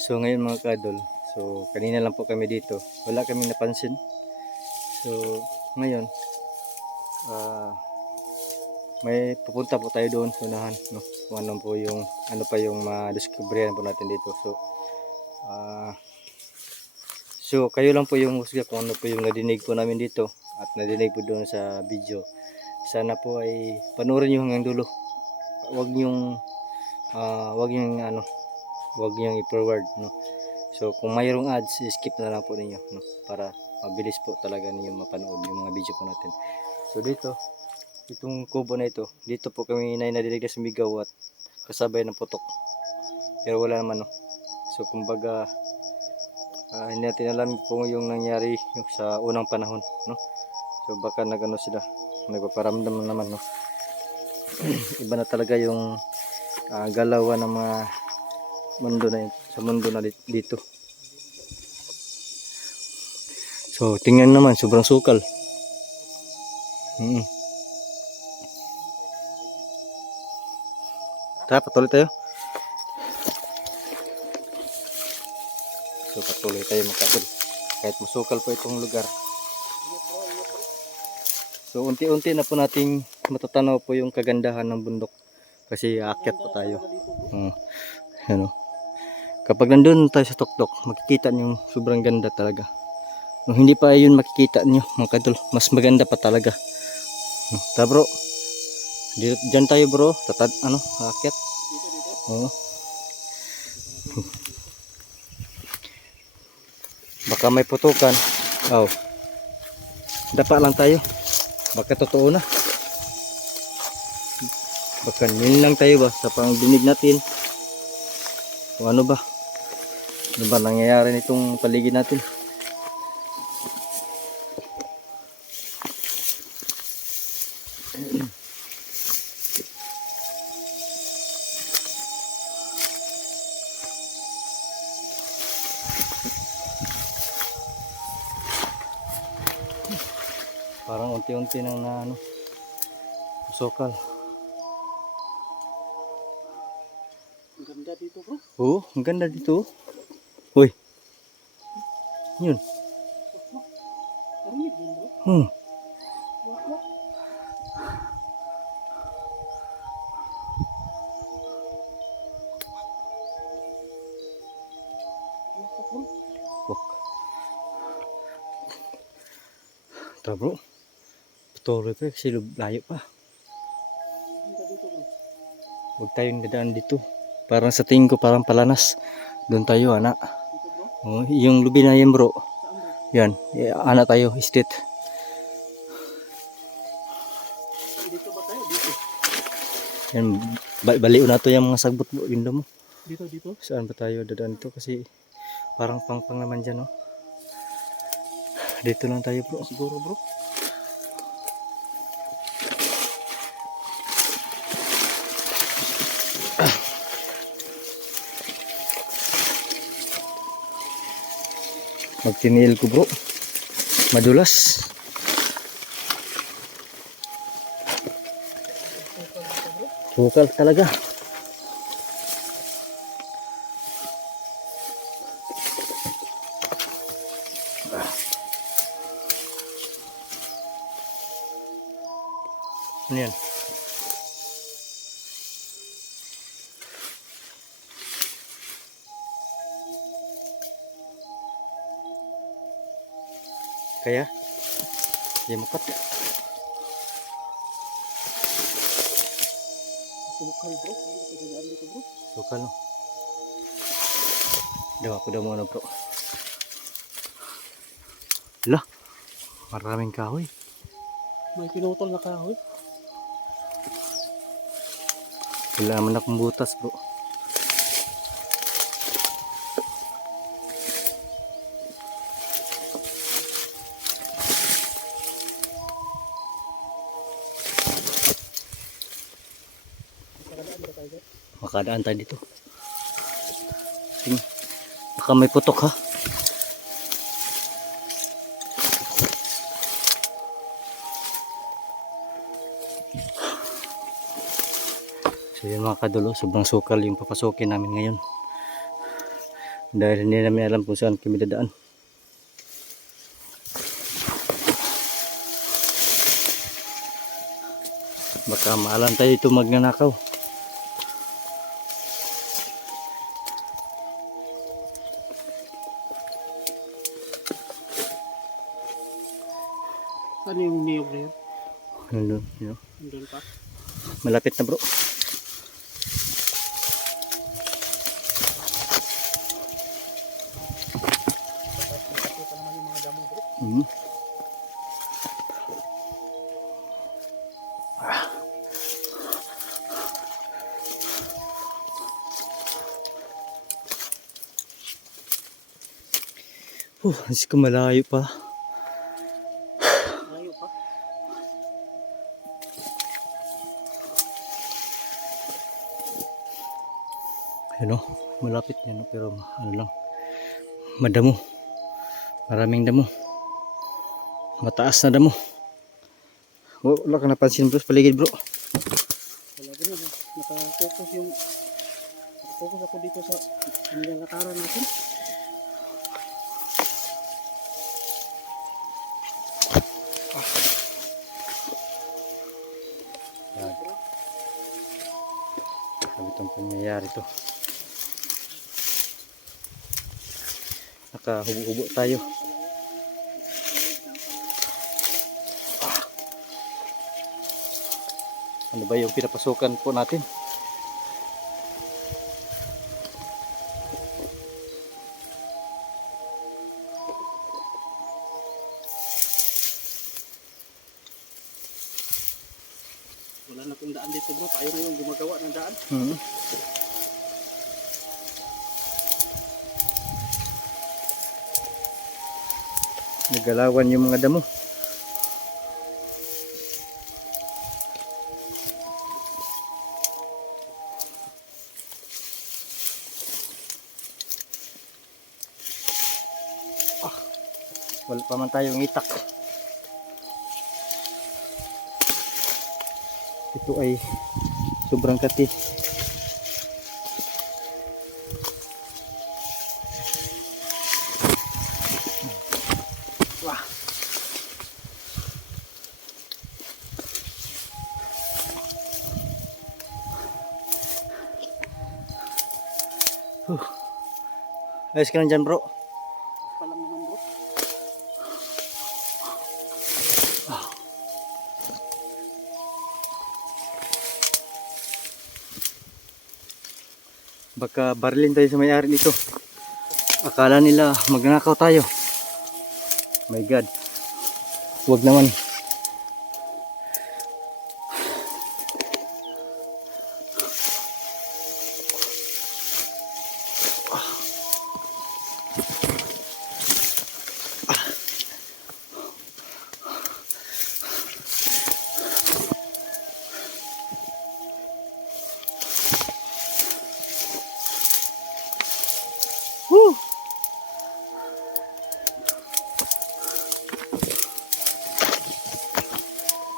So ngayon mga kadol, so kanina lang po kami dito. Wala kaming napansin. So ngayon, ah may pupunta po tayo doon sa unahan. No? Kung ano po yung, ano pa yung ma-discoveryan po natin dito. So, ah so kayo lang po yung husga kung ano po yung nadinig po namin dito at nadinig po doon sa video. Sana po ay panoorin nyo hanggang dulo. Huwag yung, ah wag yung ano, wag yung i-forward. No? So, kung mayroong ads, skip na lang po ninyo. No? Para mabilis po talaga ninyo mapanood yung mga video po natin. So, dito, itong kubo na ito, dito po kami na nadidig na sumigaw at kasabay ng putok. Pero wala naman, no? So, kumbaga, ah, hindi natin alam po yung nangyari yung sa unang panahon, no? So, baka nagano sila, nagpaparamdam na naman, no? Iba na talaga yung ah, galawan ng mga mundo na yun, sa mundo na dit- dito. So, tingnan naman, sobrang sukal. Mm. Tara, patuloy tayo. So, patuloy tayo makabal. Kahit masukal po itong lugar. So, unti-unti na po nating matatanaw po yung kagandahan ng bundok. Kasi aakyat po tayo. Hmm. Ano. Kapag nandun tayo sa tuktok, makikita niyo sobrang ganda talaga. Nung hindi pa yun makikita niyo, mga kadol, mas maganda pa talaga. Hmm. Ta bro, dyan tayo bro, tatad, ano, aakyat. Oo. Baka may putukan. Oh. Dapa lang tayo. Baka totoo na. Baka yun lang tayo ba sa pangdinig natin. Kung ano ba? Ano ba nangyayari nitong paligid natin? Parang unti-unti nang na ano, sokal. Ang ganda dito bro. Oo, ang ganda dito. Yun. Hmm. Tara bro. Patuloy pa kasi layo pa. Huwag tayong dadaan dito. Parang sa ko parang palanas. Doon tayo, anak. Oh, yung lubi na yan bro. Yan. Eh, anak tayo. Saan dito ba tayo? Dito. Yan, ba- baliw na to yung mga sagbot bro. Yun mo. Dito, dito. Saan ba tayo dadaan dito? Kasi parang pang-pang naman dyan, no? Dito lang tayo bro. Siguro bro. Magtiniil ko bro. Madulas. Bukal talaga. Kaya? Di makat. Sukal bro. Ba kagayaan dito bro? Sukal no. Daw ako daw muna bro. Lah. Maraming kahoy. May pinutol na kahoy. Wala man akong butas bro. Makadaan tayo dito. Ting. Baka may putok ha. So yun mga kadulo, sobrang sukal yung papasukin namin ngayon. Dahil hindi namin alam kung saan kami dadaan. Baka maalam tayo ito magnanakaw. Saan yung niyog na yun? Nandun, yun. Andun pa. Malapit na bro. Bro. Mhm. Uh, alis ko malayo pa. Ayun o, malapit yan o, pero ano lang, madamo. Maraming damo. Mataas na damo. Oh, wala ka napansin bro, paligid bro. Wala din na. Nakapokus yung... Nakapokus ako dito sa nilalakaran natin. Yan. Sabi itong pangyayari to. Nakahubo-hubo tayo. Ano ba yung pinapasukan po natin? Wala na pong daan dito bro. Tayo na yung gumagawa ng daan. Hmm. Nagalawan yung mga damo. Ah, wala pa man tayong itak. Ito ay sobrang kati. Wah. Huh. Ayos ka lang dyan bro. Pa lang naman bro. Baka barilin tayo sa may-ari nito. Akala nila magnakaw tayo. My God. Huwag naman.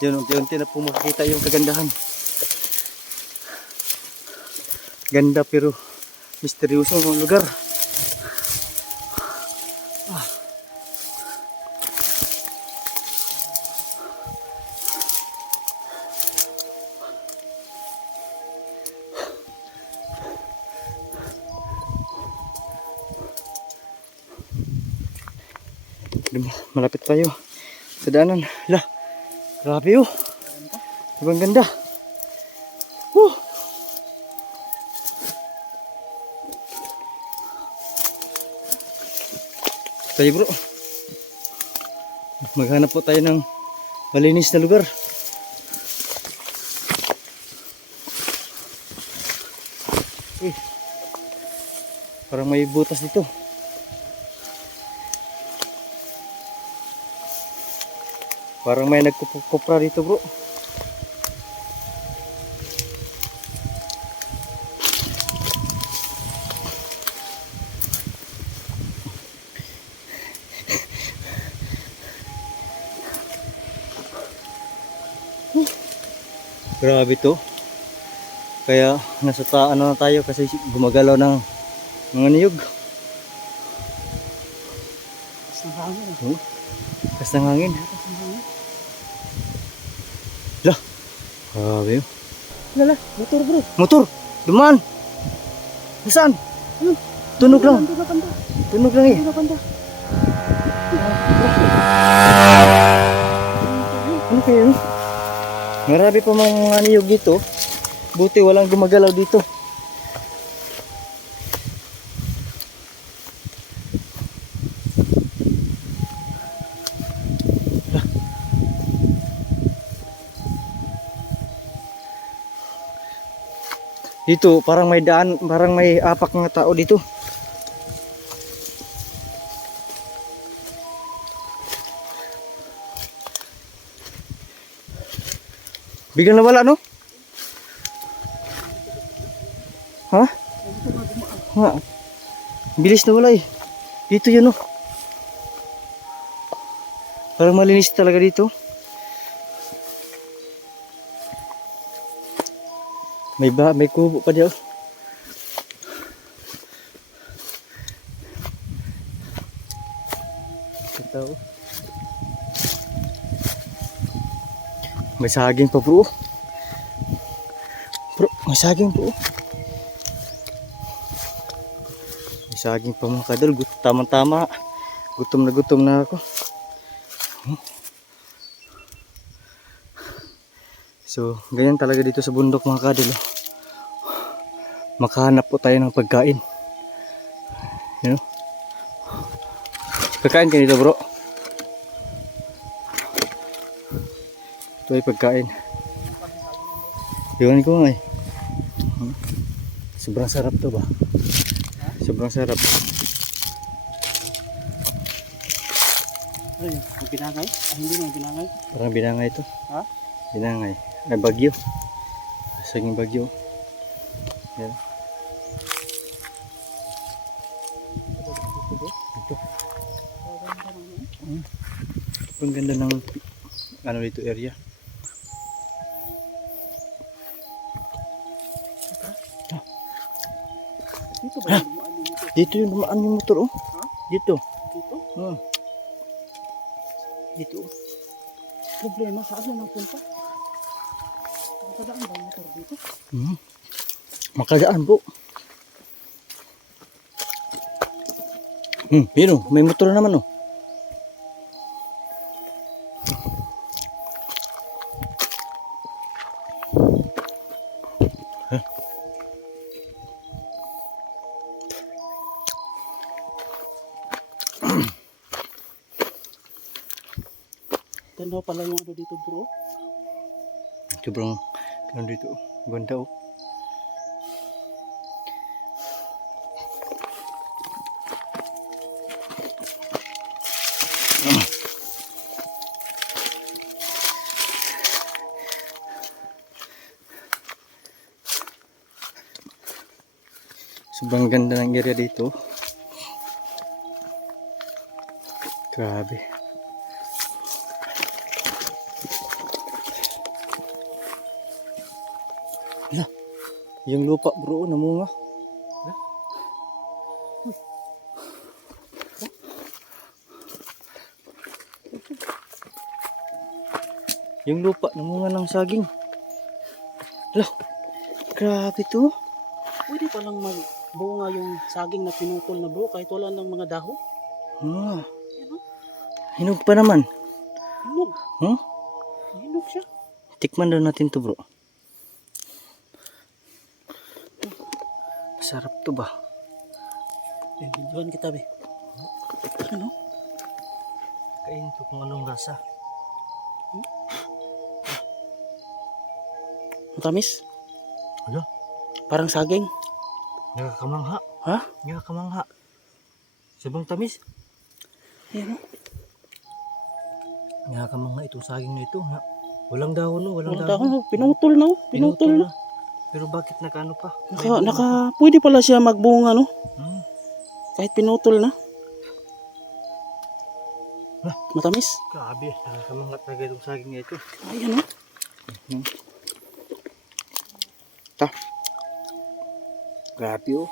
Yun, unti-unti na po yung kagandahan. Ganda pero misteryoso ang lugar. Ah. Malapit tayo sa daanan. Lah, grabe oh. Ibang ganda. Woo! Tayo bro. Maghanap po tayo ng malinis na lugar. Eh, parang may butas dito. Parang may nagkupra dito bro. Grabe to. Kaya nasa taan na tayo kasi gumagalaw ng mga niyog. Hmm? Kas ng hangin. Lakas ng hangin. Grabe oh. Lala, motor bro. Motor! Dumaan! Nasaan? Ayun. Tunog lang. Tunog lang eh. Ano yun? Marami pa mga niyog dito. Buti walang gumagalaw dito. Dito, parang may daan, parang may apak ng tao dito. Biglang nawala, no? Ha? Ha? Bilis na wala eh. Dito yun, no? Parang malinis talaga dito. May ba, may kubo pa diyan. Ito. May saging pa bro. Bro, may saging bro. May saging pa mga kadal. Tama-tama. Gutom na gutom na ako. Hmm. So, ganyan talaga dito sa bundok mga kadal. oh. Makahanap po tayo ng pagkain. You know? Kakain ka dito bro. Ito ay pagkain. Iwan ko nga eh. Sobrang sarap to ba? Sobrang sarap. Ano yun? Ang binangay? Ah, hindi na ang binangay. Parang binangay to. Ha? Binangay. Ay bagyo. Saging bagyo. Yan. Ito. Ang ganda ng ano dito area. Dito ba yung dumaan yung motor? Dito yung dumaan yung motor oh. Ha? Dito. Dito? Hmm. Dito. oh. Problema, saan na napunta? Nakadaan ba motor dito? Hmm. Makadaan po. Hmm, yun oh, may motor naman oh. Huh? Tanda pala yung ano dito bro. Sobrang ano dito, oh. ganda oh. Sobrang ganda ng area dito. Grabe. Yung lupa bro, namunga. Yung lupa, namunga ng saging. Ala, grabe to. Pwede palang magbunga yung saging na pinutol na bro kahit wala ng mga dahon. Ah, hinog pa naman. Hinog. Huh? Hinog siya. Tikman daw natin to bro. Masarap to ba? Eh, videoan kita be. Ano? Kain to kung anong lasa. Matamis? Ano? Parang saging. Nakakamangha. Ha? Nakakamangha. Sabang tamis. Yan oh. Nakakamangha itong saging na ito. Ha? Walang dahon no, walang, Walang dahon. dahon. Pinutol na oh. Pinutol na. Pero bakit nakaano pa? Naka, naka, pwede pala siya magbunga no. Hmm. Kahit pinutol na. Ah. Matamis. Grabe, nakakamangha talaga itong saging na ito. Ayan oh. Ta. Grabe oh.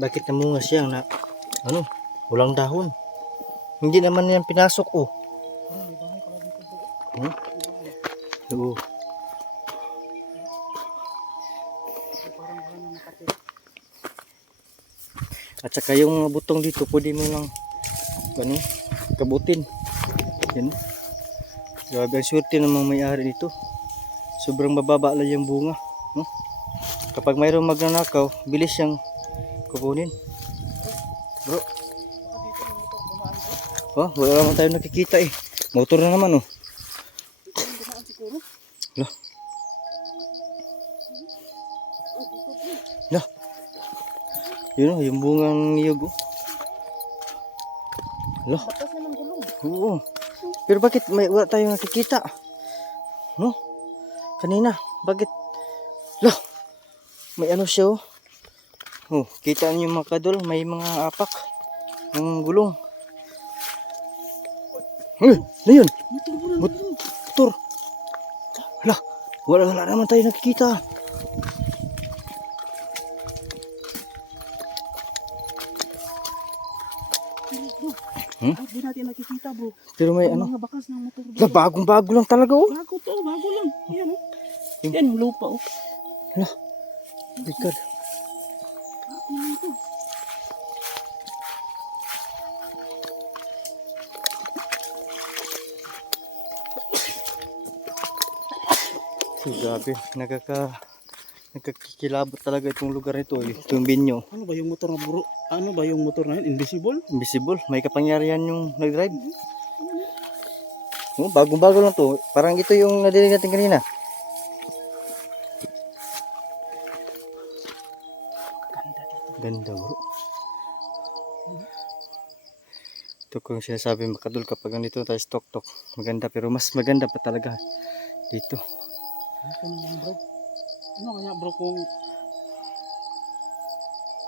Bakit namunga siya na ano, walang dahon? Hindi naman yan pinasok oh. Hmm? Oo. May At saka yung butong dito, pwede mo lang ano, kabutin. Yan. Grabe ang swerte ng mga may-ari dito. Sobrang bababa lang yung bunga. No? Kapag mayroong magnanakaw, bilis siyang kukunin. Bro, oh, wala naman tayo nakikita eh. Motor na naman. Oh, Yun oh, yung bungang niyog oh. Lo. Batas na ng gulong. Oo. Pero bakit may wala tayong nakikita? No? Kanina, bakit? Lah, may ano siya oh. Oh, kita niyo mga kadol, may mga apak ng gulong. Eh, ano yun? Motor. Hala, wala, wala naman tayo nakikita. Hmm? Bakit di natin nakikita bro? Pero may Ang ano, mga bakas ng motor bro. bagong bago lang talaga oh. Bago to, bago lang. Yan oh. Yung- Yan yung lupa oh. Hala. Bago lang to. So, grabe, nagkaka nagkakikilabot talaga itong lugar nito, eh. itong binyo. Ano ba yung motor na bro? Ano ba yung motor na yun? Invisible? Invisible, may kapangyarihan yung nag-drive. Oh, bagong-bago lang to. Parang ito yung nadinig natin kanina. Ganda dito. Ganda bro. Ito kung sinasabi makadul kapag nandito tayo sa tok-tok. Maganda pero mas maganda pa talaga dito. Lang bro. Ano kaya bro kung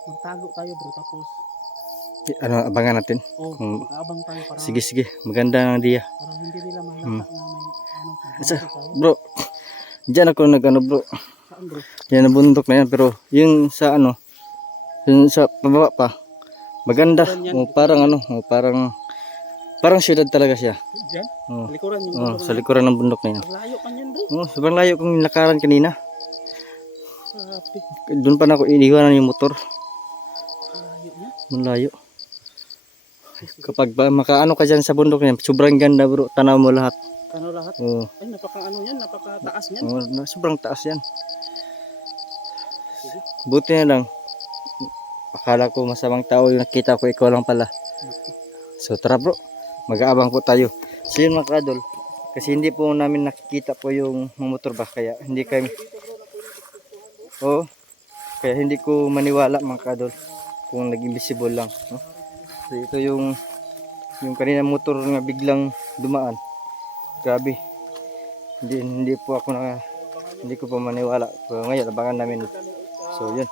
magtago tayo bro tapos Ano, abangan natin. oh, Kung- mag-aabang tayo para Sige, sige. Maganda ang dia. para hindi nila malata Hmm. na may ano kung Asa? Bro, diyan ako nag-ano bro. Saan bro? Yan ang bundok na yan. Pero yung sa ano, yung sa pababa pa, maganda. O, parang ano, o, parang, parang syudad talaga siya. Diyan? O, Likuran yung Oh, sa na likuran ng bundok na yan. Layo pa niyan bro. O, sobrang layo kong nilakaran kanina. Doon pa na ako iniwanan yung motor. Layo niya. Ang layo. Kapag ba, makaano ka dyan sa bundok na yan, sobrang ganda bro. Tanaw mo lahat. Ano lahat? O, Ay napaka ano yan, napaka taas niyan. o, na- sobrang taas yan. Buti na lang. Akala ko masamang tao yung nakita ko, ikaw lang pala. So tara bro, mag-aabang po tayo. So yun mga kadol, kasi hindi po namin nakikita po yung motor ba, kaya hindi kami... Oo, kaya hindi ko maniwala mga kadol kung nag-invisible lang. No? So ito yung yung kanina motor nga biglang dumaan. Grabe. Hindi hindi po ako na hindi ko pa maniwala. So ngayon abangan namin. So yun.